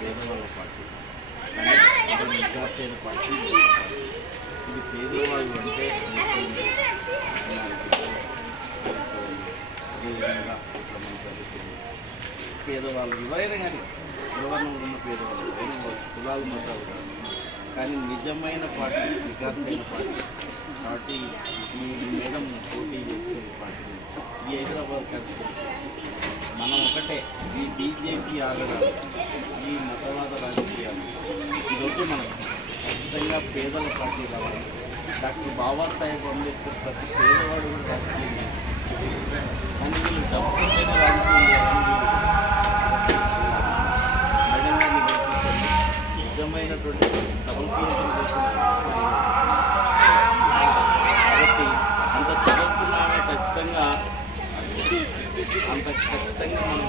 పేదవాళ్ళ party party ఇది పేదవాళ్ళు అంటే అదేవిధంగా ఇట్లా మన ప్రభుత్వం పేదవాళ్ళు ఎవరైనా కానీ ఎవరిని ఉన్న పేదవాళ్ళు ఎవరైనా కులాలు మతాలు కాదు, కానీ నిజమైన పార్టీ వికాసమైన పార్టీ కాబట్టి ఈ మేడం పోటీ చేస్తున్న పార్టీ ఈ హైదరాబాద్ కలిసి మనం ఒకటే. ఈ బీజేపీ ఆగడాలు, ఈ మతవాద రాజకీయాలు ఇదొద్దు. మనకు ఖచ్చితంగా పేదల పార్టీ కావాలి. డాక్టర్ బాబాసాహెబ్ అంబేద్కర్ ప్రతి పేదవాడు కూడా రాజకీయం చేస్తారు, కానీ వీళ్ళు డబ్బు ఉంటేనే రాజకీయం చేయాలని మేడం గారిని గెలిపిస్తారు. నిజమైనటువంటి డబుల్ పీఎం కాబట్టి అంత చదువుకున్నామే ఖచ్చితంగా మనం